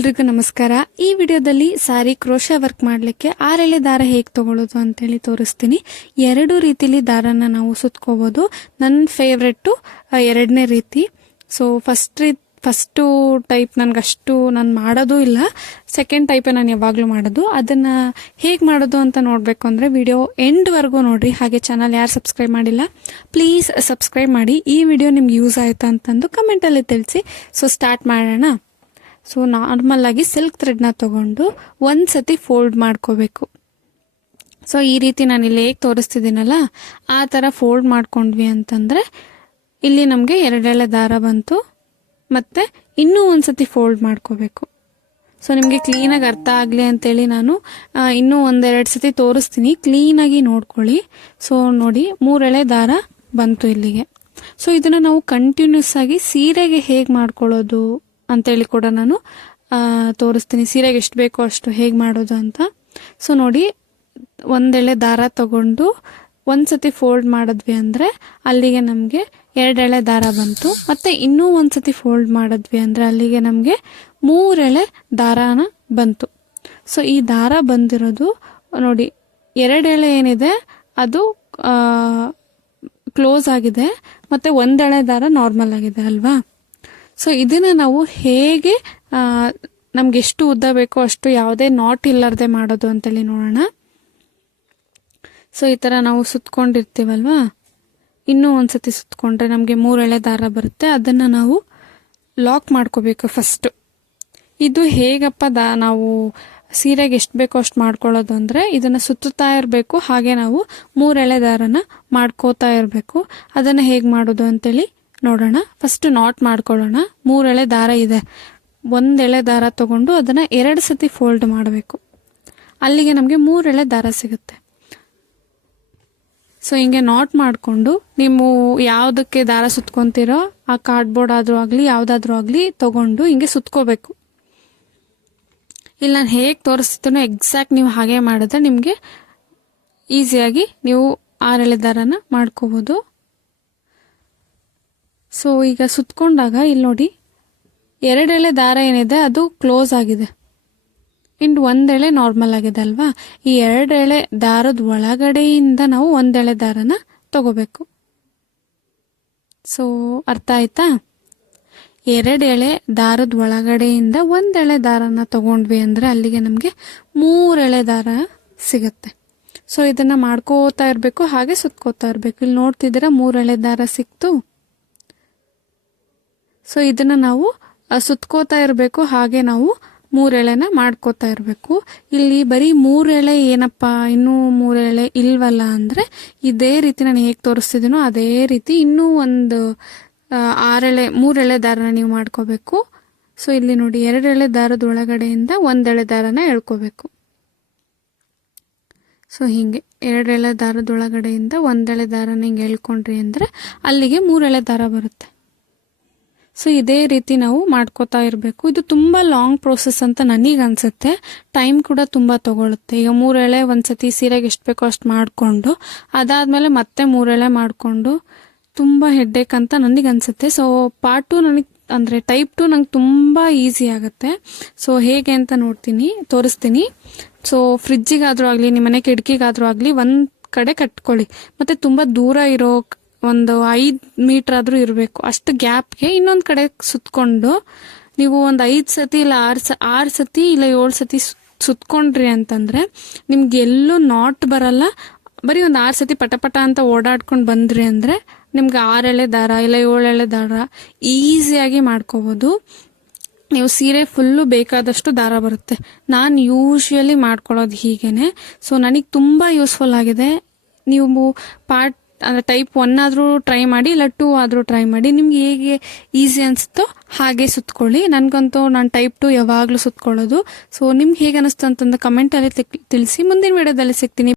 ಎಲ್ರಿಗೂ ನಮಸ್ಕಾರ. ಈ ವಿಡಿಯೋದಲ್ಲಿ ಸಾರಿ ಕ್ರೋಶಾ ವರ್ಕ್ ಮಾಡಲಿಕ್ಕೆ 6 ಎಳೆ ದಾರ ಹೇಗೆ ತಗೊಳ್ಳೋದು ಅಂತೇಳಿ ತೋರಿಸ್ತೀನಿ. 2 ರೀತಿಲಿ ದಾರನ ನಾವು ಸುತ್ಕೋಬಹುದು. ನನ್ನ ಫೇವ್ರೆಟ್ಟು ಎರಡನೇ ರೀತಿ. ಸೊ ಫಸ್ಟು ಟೈಪ್ ನನಗಷ್ಟು ನಾನು ಮಾಡೋದು ಇಲ್ಲ. ಸೆಕೆಂಡ್ ಟೈಪೇ ನಾನು ಯಾವಾಗಲೂ ಮಾಡೋದು. ಅದನ್ನು ಹೇಗೆ ಮಾಡೋದು ಅಂತ ನೋಡಬೇಕು ಅಂದರೆ ವಿಡಿಯೋ ಎಂಡ್ವರೆಗೂ ನೋಡಿರಿ. ಹಾಗೆ ಚಾನಲ್ ಯಾರು ಸಬ್ಸ್ಕ್ರೈಬ್ ಮಾಡಿಲ್ಲ ಪ್ಲೀಸ್ ಸಬ್ಸ್ಕ್ರೈಬ್ ಮಾಡಿ. ಈ ವಿಡಿಯೋ ನಿಮ್ಗೆ ಯೂಸ್ ಆಯಿತಾ ಅಂತಂದು ಕಮೆಂಟಲ್ಲಿ ತಿಳಿಸಿ. ಸೊ ಸ್ಟಾರ್ಟ್ ಮಾಡೋಣ. ಸೊ ನಾರ್ಮಲ್ ಆಗಿ ಸಿಲ್ಕ್ ಥ್ರೆಡ್ನ ತಗೊಂಡು ಒಂದ್ಸತಿ ಫೋಲ್ಡ್ ಮಾಡ್ಕೋಬೇಕು. ಸೊ ಈ ರೀತಿ ನಾನು ಇಲ್ಲಿ ಹೇಗೆ ತೋರಿಸ್ತಿದ್ದೀನಲ್ಲ ಆ ಥರ ಫೋಲ್ಡ್ ಮಾಡ್ಕೊಂಡ್ವಿ ಅಂತಂದರೆ ಇಲ್ಲಿ ನಮಗೆ 2 ಎಳೆ ದಾರ ಬಂತು. ಮತ್ತು ಇನ್ನೂ ಒಂದ್ಸತಿ ಫೋಲ್ಡ್ ಮಾಡ್ಕೋಬೇಕು. ಸೊ ನಿಮಗೆ ಕ್ಲೀನಾಗಿ ಅರ್ಥ ಆಗಲಿ ಅಂತೇಳಿ ನಾನು ಇನ್ನೂ 1-2 ಸತಿ ತೋರಿಸ್ತೀನಿ, ಕ್ಲೀನಾಗಿ ನೋಡ್ಕೊಳ್ಳಿ. ಸೊ ನೋಡಿ 3 ಎಳೆ ದಾರ ಬಂತು ಇಲ್ಲಿಗೆ. ಸೊ ಇದನ್ನು ನಾವು ಕಂಟಿನ್ಯೂಸ್ ಆಗಿ ಸೀರೆಗೆ ಹೇಗೆ ಮಾಡ್ಕೊಳ್ಳೋದು ಅಂತೇಳಿ ಕೂಡ ನಾನು ತೋರಿಸ್ತೀನಿ. ಸೀರೆಗೆ ಎಷ್ಟು ಬೇಕೋ ಅಷ್ಟು ಹೇಗೆ ಮಾಡೋದು ಅಂತ. ಸೊ ನೋಡಿ 1 ಎಳೆ ದಾರ ತಗೊಂಡು ಒಂದ್ಸತಿ ಫೋಲ್ಡ್ ಮಾಡಿದ್ವಿ ಅಂದರೆ ಅಲ್ಲಿಗೆ ನಮಗೆ 2 ಎಳೆ ದಾರ ಬಂತು. ಮತ್ತು ಇನ್ನೂ ಒಂದ್ಸತಿ ಫೋಲ್ಡ್ ಮಾಡಿದ್ವಿ ಅಂದರೆ ಅಲ್ಲಿಗೆ ನಮಗೆ 3 ಎಳೆ ದಾರನ ಬಂತು. ಸೊ ಈ ದಾರ ಬಂದಿರೋದು ನೋಡಿ 2 ಎಳೆ ಏನಿದೆ ಅದು ಕ್ಲೋಸ್ ಆಗಿದೆ, ಮತ್ತು 1 ಎಳೆ ದಾರ ನಾರ್ಮಲ್ ಆಗಿದೆ ಅಲ್ವಾ. ಸೊ ಇದನ್ನು ನಾವು ಹೇಗೆ ನಮ್ಗೆ ಎಷ್ಟು ಉದ್ದ ಬೇಕೋ ಅಷ್ಟು ಯಾವುದೇ ನಾಟ್ ಇಲ್ಲಾರ್ದೆ ಮಾಡೋದು ಅಂತೇಳಿ ನೋಡೋಣ. ಸೊ ಈ ಥರ ನಾವು ಸುತ್ಕೊಂಡಿರ್ತೀವಲ್ವಾ, ಇನ್ನೂ ಒಂದ್ಸತಿ ಸುತ್ಕೊಂಡ್ರೆ ನಮಗೆ 3 ಎಳೆ ದಾರ ಬರುತ್ತೆ. ಅದನ್ನು ನಾವು ಲಾಕ್ ಮಾಡ್ಕೋಬೇಕು ಫಸ್ಟು. ಇದು ಹೇಗಪ್ಪ ನಾವು ಸೀರೆಗೆ ಎಷ್ಟು ಬೇಕೋ ಅಷ್ಟು ಮಾಡ್ಕೊಳ್ಳೋದು ಅಂದರೆ ಇದನ್ನು ಸುತ್ತುತ್ತಾ ಇರಬೇಕು. ಹಾಗೆ ನಾವು 3 ಎಳೆ ದಾರನ ಮಾಡ್ಕೋತಾ ಇರಬೇಕು. ಅದನ್ನು ಹೇಗೆ ಮಾಡೋದು ಅಂತೇಳಿ ನೋಡೋಣ. ಫಸ್ಟ್ ನಾಟ್ ಮಾಡ್ಕೊಳ್ಳೋಣ. 3 ಎಳೆ ದಾರ ಇದೆ, 1 ಎಳೆ ದಾರ ತಗೊಂಡು ಅದನ್ನು 2 ಸತಿ ಫೋಲ್ಡ್ ಮಾಡಬೇಕು. ಅಲ್ಲಿಗೆ ನಮಗೆ 3 ಎಳೆ ದಾರ ಸಿಗುತ್ತೆ. ಸೊ ಹಿಂಗೆ ನಾಟ್ ಮಾಡಿಕೊಂಡು ನೀವು ಯಾವುದಕ್ಕೆ ದಾರ ಸುತ್ಕೊತೀರೋ ಆ ಕಾರ್ಡ್ಬೋರ್ಡ್ ಆದರೂ ಆಗಲಿ ಯಾವುದಾದ್ರೂ ಆಗಲಿ ತಗೊಂಡು ಹಿಂಗೆ ಸುತ್ಕೋಬೇಕು. ಇಲ್ಲಿ ನಾನು ಹೇಗೆ ತೋರಿಸ್ತಿದ್ದೀನೋ ಎಕ್ಸಾಕ್ಟ್ ನೀವು ಹಾಗೆ ಮಾಡಿದ್ರೆ ನಿಮಗೆ ಈಸಿಯಾಗಿ ನೀವು 6 ಎಳೆ ದಾರನ ಮಾಡ್ಕೋಬೋದು. ಸೊ ಈಗ ಸುತ್ಕೊಂಡಾಗ ಇಲ್ಲಿ ನೋಡಿ 2 ಎಳೆ ದಾರ ಏನಿದೆ ಅದು ಕ್ಲೋಸ್ ಆಗಿದೆ, ಇನ್ನು 1 ಎಳೆ ನಾರ್ಮಲ್ ಆಗಿದೆ ಅಲ್ವಾ. ಈ 2 ಎಳೆ ದಾರದ ಒಳಗಡೆಯಿಂದ ನಾವು 1 ಎಳೆ ದಾರನ ತಗೋಬೇಕು. ಸೊ ಅರ್ಥ ಆಯ್ತಾ? 2 ಎಳೆ ದಾರದ ಒಳಗಡೆಯಿಂದ 1 ಎಳೆ ದಾರನ ತಗೊಂಡ್ವಿ ಅಂದರೆ ಅಲ್ಲಿಗೆ ನಮಗೆ 3 ಎಳೆ ದಾರ ಸಿಗುತ್ತೆ. ಸೊ ಇದನ್ನು ಮಾಡ್ಕೋತಾ ಇರಬೇಕು, ಹಾಗೆ ಸುತ್ಕೋತಾ ಇರಬೇಕು. ಇಲ್ಲಿ ನೋಡ್ತಿದ್ದೀರಾ 3 ಎಳೆ ದಾರ ಸಿಕ್ತು. ಸೊ ಇದನ್ನು ನಾವು ಸುತ್ಕೋತಾ ಇರಬೇಕು, ಹಾಗೆ ನಾವು 3 ಎಳೆನ ಮಾಡ್ಕೋತಾ ಇರಬೇಕು. ಇಲ್ಲಿ ಬರೀ 3 ಎಳೆ ಏನಪ್ಪ ಇನ್ನೂ 3 ಎಳೆ ಇಲ್ವಲ್ಲ ಅಂದರೆ ಇದೇ ರೀತಿ ನಾನು ಹೇಗೆ ತೋರಿಸ್ತಿದ್ದೀನೋ ಅದೇ ರೀತಿ ಇನ್ನೂ ಒಂದು 3 ಎಳೆ ದಾರನ ನೀವು ಮಾಡ್ಕೋಬೇಕು. ಸೊ ಇಲ್ಲಿ ನೋಡಿ 2 ಎಳೆ ದಾರದ ಒಳಗಡೆಯಿಂದ 1 ಎಳೆ ದಾರನ ಎಳ್ಕೋಬೇಕು. ಸೊ ಹೀಗೆ 2 ಎಳೆ ದಾರದ ಒಳಗಡೆಯಿಂದ 1 ಎಳೆ ದಾರನ ಹಿಂಗೆ ಎಳ್ಕೊಂಡ್ರಿ ಅಂದರೆ ಅಲ್ಲಿಗೆ 3 ಎಳೆ ದಾರ ಬರುತ್ತೆ. ಸೊ ಇದೇ ರೀತಿ ನಾವು ಮಾಡ್ಕೋತಾ ಇರಬೇಕು. ಇದು ತುಂಬ ಲಾಂಗ್ ಪ್ರೋಸೆಸ್ ಅಂತ ನನಗೆ ಅನಿಸುತ್ತೆ. ಟೈಮ್ ಕೂಡ ತುಂಬ ತಗೊಳುತ್ತೆ. ಈಗ 3 ಎಳೆ ಒಂದ್ಸತಿ ಸೀರೆಗೆ ಎಷ್ಟು ಬೇಕೋ ಅಷ್ಟು ಮಾಡಿಕೊಂಡು ಅದಾದಮೇಲೆ ಮತ್ತೆ 3 ಎಳೆ ಮಾಡಿಕೊಂಡು ತುಂಬ ಹೆಡ್ಡೇಕ್ ಅಂತ ನನಗೆ ಅನಿಸುತ್ತೆ. ಸೊ ಪಾರ್ಟ್ 2 ನನಗೆ ಅಂದರೆ ಟೈಪ್ 2 ನಂಗೆ ತುಂಬ ಈಸಿ ಆಗುತ್ತೆ. ಸೊ ಹೇಗೆ ಅಂತ ತೋರಿಸ್ತೀನಿ. ಸೊ ಫ್ರಿಜ್ಜಿಗಾದರೂ ಆಗಲಿ ನಿಮ್ಮನೆ ಕಿಟಕಿಗಾದರೂ ಆಗಲಿ ಒಂದು ಕಡೆ ಕಟ್ಕೊಳ್ಳಿ, ಮತ್ತು ತುಂಬ ದೂರ ಇರೋ ಒಂದು 5 ಮೀಟರ್ ಆದರೂ ಇರಬೇಕು ಅಷ್ಟು ಗ್ಯಾಪ್ಗೆ ಇನ್ನೊಂದು ಕಡೆ ಸುತ್ಕೊಂಡು ನೀವು ಒಂದು 5 ಸತಿ ಇಲ್ಲ 6 ಸತಿ ಇಲ್ಲ 7 ಸತಿ ಸುತ್ಕೊಂಡ್ರಿ ಅಂತಂದರೆ ನಿಮ್ಗೆ ಎಲ್ಲೂ ನಾಟ್ ಬರಲ್ಲ. ಬರೀ ಒಂದು 6 ಸತಿ ಪಟ ಅಂತ ಓಡಾಡ್ಕೊಂಡು ಬಂದ್ರಿ ಅಂದರೆ ನಿಮ್ಗೆ 6 ಎಳೆ ದಾರ ಇಲ್ಲ 7 ಎಳೆ ದಾರ ಈಸಿಯಾಗಿ ಮಾಡ್ಕೋಬೋದು. ನೀವು ಸೀರೆ ಫುಲ್ಲು ಬೇಕಾದಷ್ಟು ದಾರ ಬರುತ್ತೆ. ನಾನು ಯೂಶ್ವಲಿ ಮಾಡ್ಕೊಳ್ಳೋದು ಹೀಗೇನೆ. ಸೊ ನನಗೆ ತುಂಬ ಯೂಸ್ಫುಲ್ ಆಗಿದೆ. ನೀವು ಪಾರ್ಟ್ ಅಂದರೆ ಟೈಪ್ 1 ಆದರೂ ಟ್ರೈ ಮಾಡಿ, ಇಲ್ಲ 2 ಆದರೂ ಟ್ರೈ ಮಾಡಿ. ನಿಮ್ಗೆ ಹೇಗೆ ಈಸಿ ಅನಿಸುತ್ತೋ ಹಾಗೆ ಸುತ್ಕೊಳ್ಳಿ. ನನಗಂತೂ ನಾನು ಟೈಪ್ 2 ಯಾವಾಗಲೂ ಸುತ್ಕೊಳ್ಳೋದು. ಸೊ ನಿಮ್ಗೆ ಹೇಗೆ ಅನಿಸ್ತು ಅಂತಂದು ಕಮೆಂಟಲ್ಲಿ ತಿಳಿಸಿ. ಮುಂದಿನ ವಿಡಿಯೋದಲ್ಲಿ ಸಿಗ್ತೀನಿ.